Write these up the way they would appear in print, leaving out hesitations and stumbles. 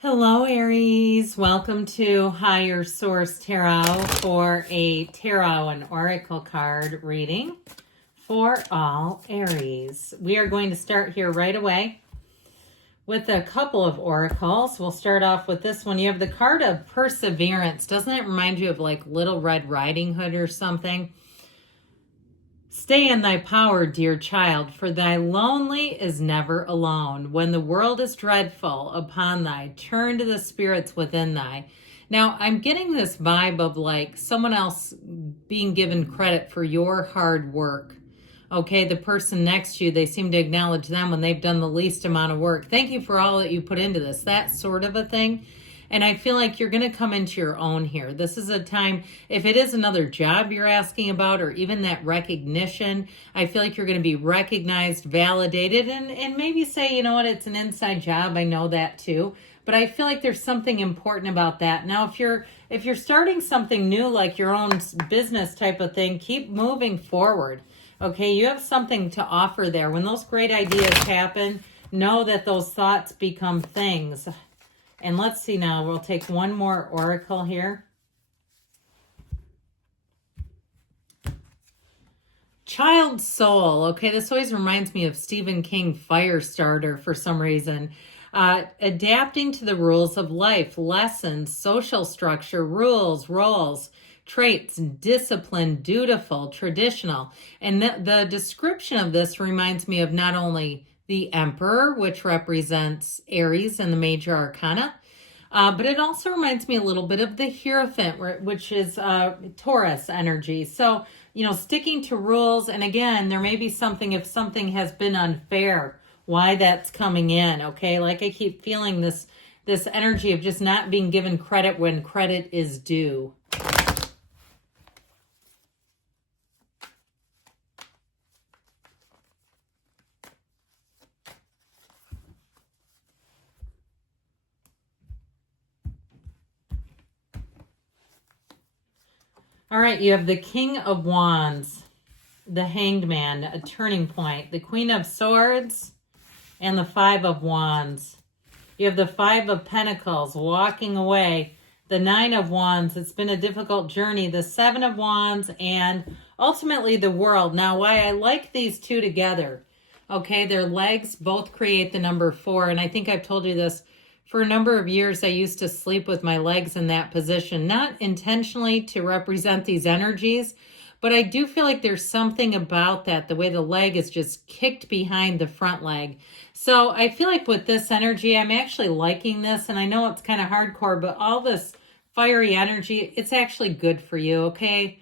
Hello, Aries. Welcome to Higher Source Tarot for a tarot and oracle card reading for all Aries. We are going to start here right away with a couple of oracles. We'll start off with this one. You have the card of perseverance. Doesn't that remind you of like Little Red Riding Hood or something? Stay in thy power, dear child, for thy lonely is never alone. When the world is dreadful upon thy, turn to the spirits within thy. Now, I'm getting this vibe of like someone else being given credit for your hard work. Okay, the person next to you, they seem to acknowledge them when they've done the least amount of work. Thank you for all that you put into this. That sort of a thing. And I feel like you're going to come into your own here. This is a time, if it is another job you're asking about, or even that recognition, I feel like you're going to be recognized, validated, and maybe say, you know what, it's an inside job. I know that too. But I feel like there's something important about that. Now, if you're starting something new, like your own business type of thing, keep moving forward. Okay, you have something to offer there. When those great ideas happen, know that those thoughts become things. And let's see now, we'll take one more oracle here. Child soul. Okay, this always reminds me of Stephen King Firestarter for some reason. Adapting to the rules of life, lessons, social structure, rules, roles, traits, discipline, dutiful, traditional. And the description of this reminds me of not only the Emperor, which represents Aries in the major arcana, but it also reminds me a little bit of the Hierophant, which is Taurus energy. So, sticking to rules. And again, there may be something, if something has been unfair, why that's coming in. Okay, like I keep feeling this energy of just not being given credit when credit is due. All right, you have the King of Wands, the Hanged Man, a turning point, the Queen of Swords, and the Five of Wands. You have the Five of Pentacles, walking away, the Nine of Wands. It's been a difficult journey, the Seven of Wands, and ultimately the World. Now, why I like these two together, okay, their legs both create the number 4, and I think I've told you this. For a number of years, I used to sleep with my legs in that position, not intentionally to represent these energies, but I do feel like there's something about that, the way the leg is just kicked behind the front leg. So I feel like with this energy, I'm actually liking this, and I know it's kind of hardcore, but all this fiery energy, it's actually good for you, okay?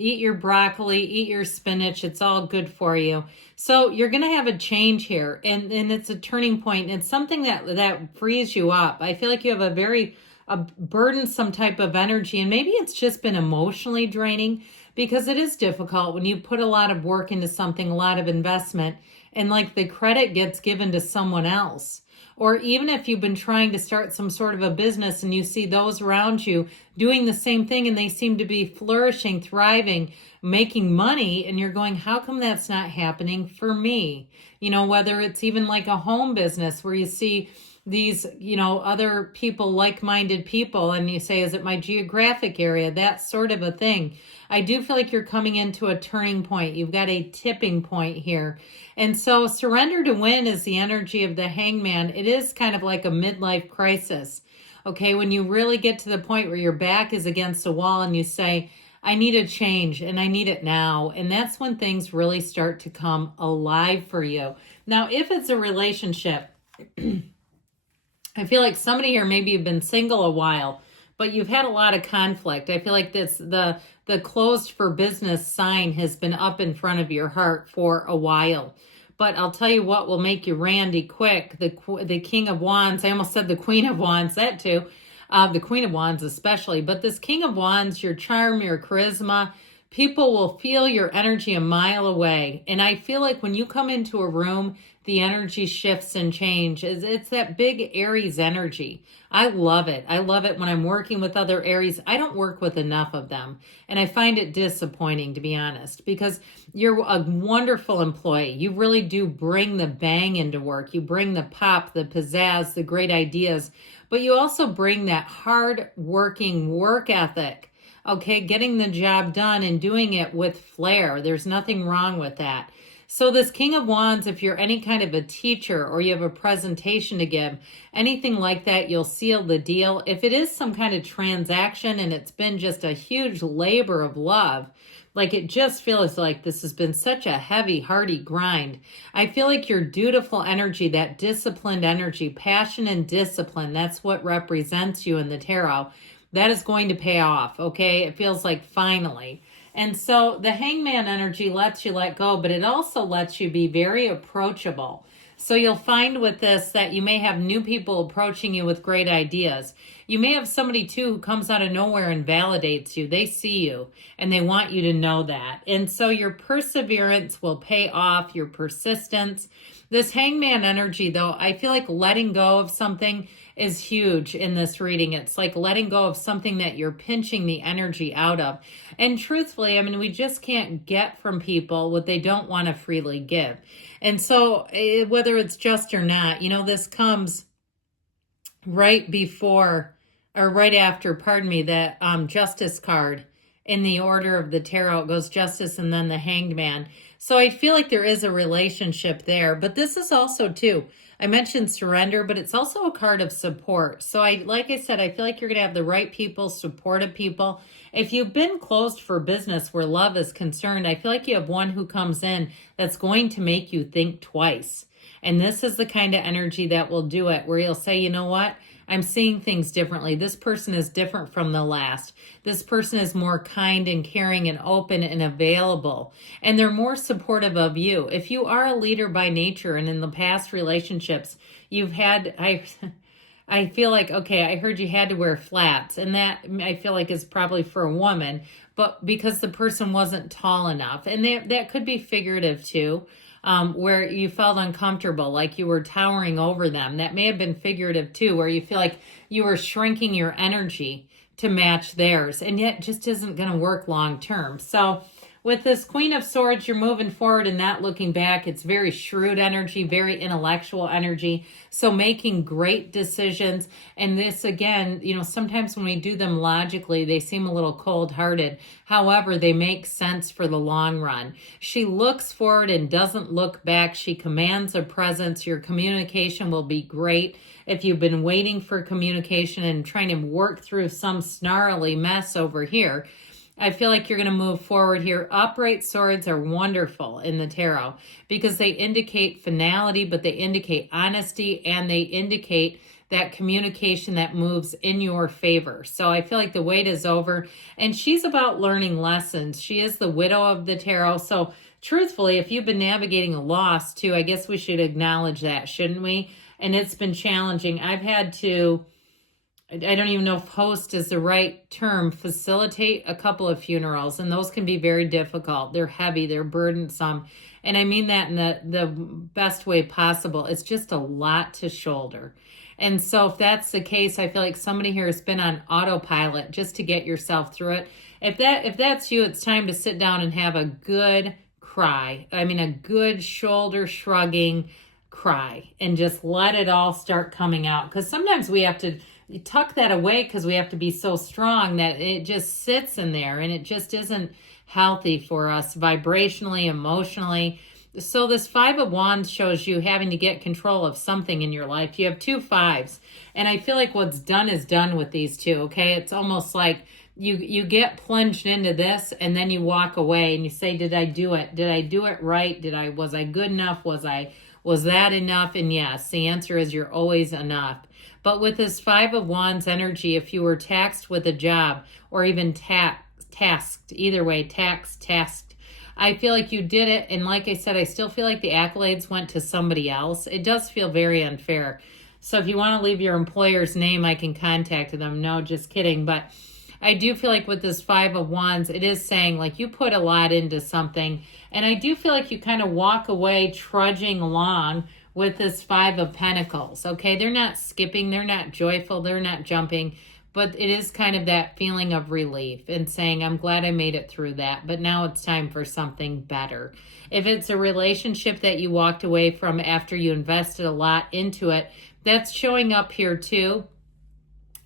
Eat your broccoli, eat your spinach. It's all good for you. So you're going to have a change here, and it's a turning point. It's something that frees you up. I feel like you have a burdensome type of energy, and maybe it's just been emotionally draining, because it is difficult when you put a lot of work into something, a lot of investment, and like the credit gets given to someone else. Or even if you've been trying to start some sort of a business and you see those around you doing the same thing and they seem to be flourishing, thriving, making money, and you're going, how come that's not happening for me? Whether it's even like a home business where you see these, other people, like-minded people, and you say, is it my geographic area? That sort of a thing. I do feel like you're coming into a turning point. You've got a tipping point here. And so surrender to win is the energy of the Hangman. It is kind of like a midlife crisis. Okay, when you really get to the point where your back is against a wall and you say, I need a change and I need it now. And that's when things really start to come alive for you. Now, if it's a relationship, I feel like somebody here, maybe you've been single a while, but you've had a lot of conflict. I feel like the closed for business sign has been up in front of your heart for a while. But I'll tell you what will make you randy quick. The King of Wands, I almost said the Queen of Wands, that too. The Queen of Wands especially. But this King of Wands, your charm, your charisma, People will feel your energy a mile away. And I feel like when you come into a room, the energy shifts and changes. It's that big Aries energy. I love it. I love it when I'm working with other Aries. I don't work with enough of them. And I find it disappointing, to be honest, because you're a wonderful employee. You really do bring the bang into work. You bring the pop, the pizzazz, the great ideas, but you also bring that hard working work ethic. Okay, getting the job done and doing it with flair. There's nothing wrong with that. So this King of Wands, if you're any kind of a teacher or you have a presentation to give, anything like that, you'll seal the deal. If it is some kind of transaction and it's been just a huge labor of love, like it just feels like this has been such a heavy, hardy grind. I feel like your dutiful energy, that disciplined energy, passion and discipline, that's what represents you in the tarot. That is going to pay off, okay? It feels like finally. And so the Hangman energy lets you let go, but it also lets you be very approachable. So you'll find with this that you may have new people approaching you with great ideas. You may have somebody too who comes out of nowhere and validates you. They see you and they want you to know that. And so your perseverance will pay off, your persistence. This Hangman energy though, I feel like letting go of something is huge in this reading. It's like letting go of something that you're pinching the energy out of. And truthfully, I mean, we just can't get from people what they don't want to freely give. And so whether it's just or not, you know, this comes right before or right after, pardon me, that Justice card in the order of the tarot. It goes Justice and then the Hanged Man. So I feel like there is a relationship there. But this is also too, I mentioned surrender, but it's also a card of support. So like I said, I feel like you're going to have the right people, supportive people. If you've been closed for business where love is concerned, I feel like you have one who comes in that's going to make you think twice. And this is the kind of energy that will do it, where you'll say, you know what? I'm seeing things differently. This person is different from the last. This person is more kind and caring and open and available. And they're more supportive of you. If you are a leader by nature and in the past relationships, you've had, I feel like, okay, I heard you had to wear flats. And that I feel like is probably for a woman, but because the person wasn't tall enough. And that could be figurative too. Where you felt uncomfortable, like you were towering over them. That may have been figurative too, where you feel like you were shrinking your energy to match theirs, and yet just isn't going to work long term. So with this Queen of Swords, you're moving forward and not looking back. It's very shrewd energy, very intellectual energy. So making great decisions. And this, again, you know, sometimes when we do them logically, they seem a little cold-hearted. However, they make sense for the long run. She looks forward and doesn't look back. She commands a presence. Your communication will be great. If you've been waiting for communication and trying to work through some snarly mess over here, I feel like you're going to move forward here. Upright swords are wonderful in the tarot because they indicate finality, but they indicate honesty, and they indicate that communication that moves in your favor. So I feel like the wait is over, and she's about learning lessons. She is the widow of the tarot. So truthfully, if you've been navigating a loss too, I guess we should acknowledge that, shouldn't we? And it's been challenging. I've had to, I don't even know if host is the right term, facilitate a couple of funerals, and those can be very difficult. They're heavy, they're burdensome, and I mean that in the best way possible. It's just a lot to shoulder. And so if that's the case, I feel like somebody here has been on autopilot just to get yourself through it. If that's you, it's time to sit down and have a good cry. I mean, a good shoulder shrugging cry, and just let it all start coming out. Because sometimes we have to tuck that away because we have to be so strong that it just sits in there, and it just isn't healthy for us vibrationally, emotionally. So this Five of Wands shows you having to get control of something in your life. You have 2 5s, and I feel like what's done is done with these two, okay? It's almost like you get plunged into this, and then you walk away and you say, did I do it? Did I do it right? Was I good enough? Was that enough? And yes, the answer is you're always enough. But with this Five of Wands energy, if you were taxed with a job or even tasked, either way, tasked, I feel like you did it. And like I said, I still feel like the accolades went to somebody else. It does feel very unfair. So if you want to leave your employer's name, I can contact them. No, just kidding. But I do feel like with this Five of Wands, it is saying like you put a lot into something. And I do feel like you kind of walk away trudging along with this Five of Pentacles. Okay, they're not skipping, they're not joyful, they're not jumping. But it is kind of that feeling of relief and saying, I'm glad I made it through that, but now it's time for something better. If it's a relationship that you walked away from after you invested a lot into it, that's showing up here too.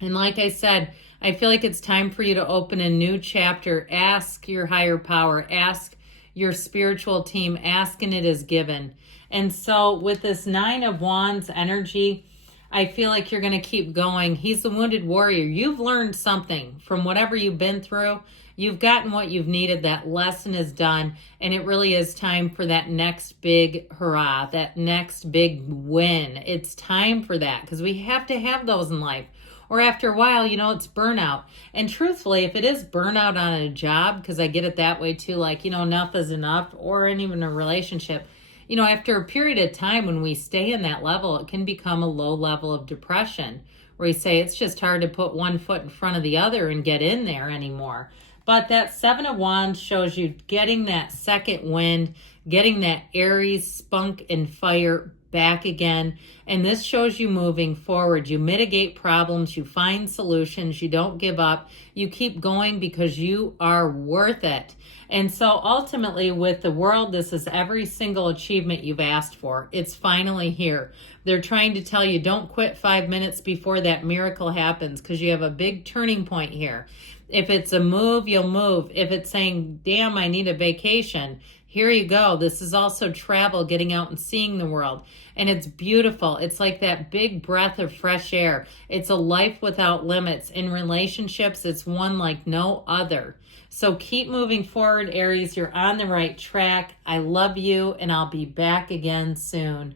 And like I said, I feel like it's time for you to open a new chapter. Ask your higher power, ask your spiritual team, ask and it is given. And so with this Nine of Wands energy, I feel like you're going to keep going. He's the wounded warrior. You've learned something from whatever you've been through. You've gotten what you've needed. That lesson is done. And it really is time for that next big hurrah, that next big win. It's time for that because we have to have those in life. Or after a while, you know, it's burnout. And truthfully, if it is burnout on a job, because I get it that way too, like, you know, enough is enough, or in even a relationship, you know, after a period of time when we stay in that level, it can become a low level of depression where you say it's just hard to put one foot in front of the other and get in there anymore. But that Seven of Wands shows you getting that second wind, getting that Aries spunk and fire back again. And this shows you moving forward. You mitigate problems, you find solutions, you don't give up, you keep going because you are worth it. And so ultimately with the world, this is every single achievement you've asked for. It's finally here. They're trying to tell you don't quit 5 minutes before that miracle happens because you have a big turning point here. If it's a move, you'll move. If it's saying, damn, I need a vacation, here you go. This is also travel, getting out and seeing the world. And it's beautiful. It's like that big breath of fresh air. It's a life without limits. In relationships, it's one like no other. So keep moving forward, Aries. You're on the right track. I love you, and I'll be back again soon.